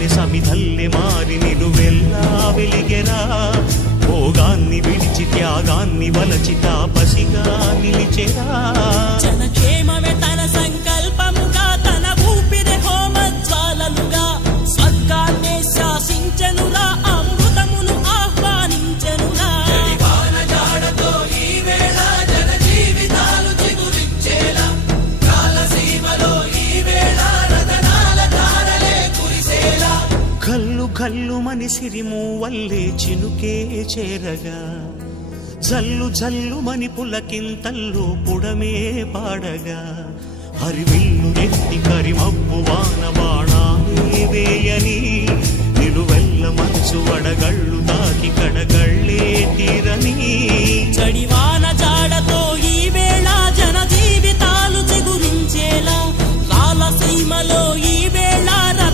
కన్నె సమిధల్లె మారి నిలువెల్లా వెలిగెరా. భోగాన్ని విడిచి త్యాగాన్ని వలచి తాపసిగా నిలిచెరా. జనక్షేమమే తన సంకల్పముగా, తన ఊపిరి హోమజ్వాలలుగా, స్వర్గాన్నే శాసించెనురా, అమృతమును ఆహ్వానించెనురా. కల్లు కల్లు మని సిరిమూవల్లే చినుకే చేరగా, జల్లు జల్లు మని పులకింతల్లు పుడమే పాడగా, హరివిల్లు ఎత్తి కరిమబ్బు వాన బాణ